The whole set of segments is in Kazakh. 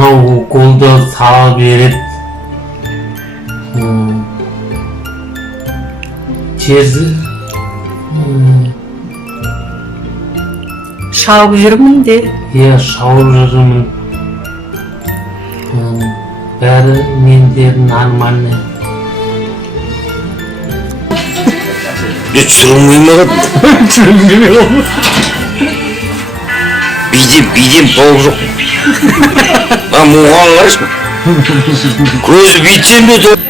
мынау уколды сала берет. Тез шауып жүрмін де. иә шауып жүрмін. Бәрі менде нормальный. түсірілмей ма? Биден толып жоқ. Мұған қарайшы. Көзі битсем бе толып.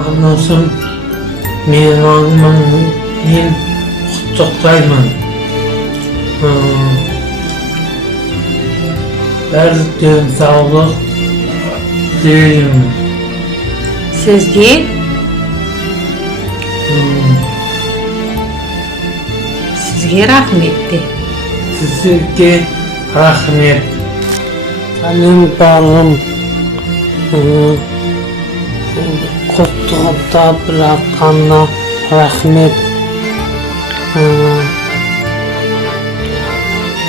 Ondan soң мен құттықтаймын. Бәрі денсаулық тілеймін. Сізге рахмет де. Сізге рахмет. Сәлем балым. Құттықтап жатқанына рахмет.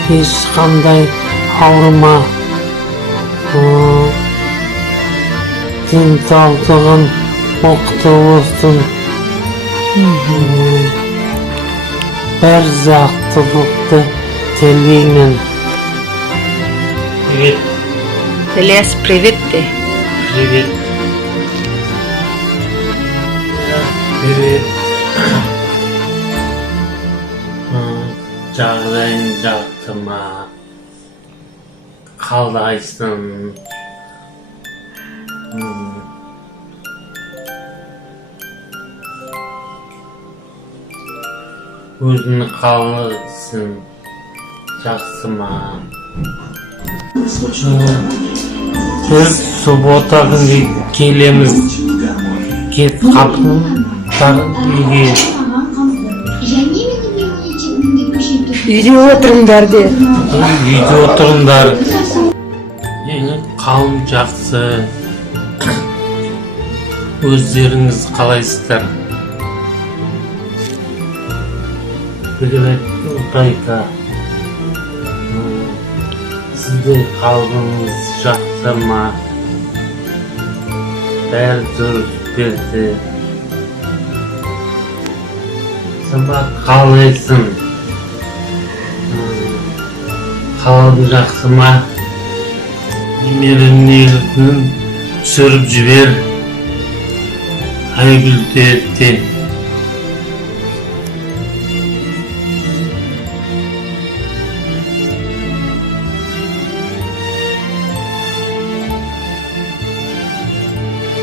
Ешқандай ауырма. Денсаулығың мықты болсын. Бір жақсылықты тілеймін. Привет. Ілияс, привет де. Привет. Привет. Жағдайың жақсы ма? Қалайсың? Өзің қалайсың? Жақсы ма? Біз суббота күні келеміз. Кет қапыңдар үйге. Үйде отырыңдар де. Үйде отырыңдар. Қауым жақсы. Өздеріңіз қалайсыздар? Привет, Утайка. Сіздің қалғыңыз жақсы ма? Бәрі дұрыс берді. Сымбат қалайсың? Қалың жақсы ма? Немерелерін түсіріп жібер. Айгүл де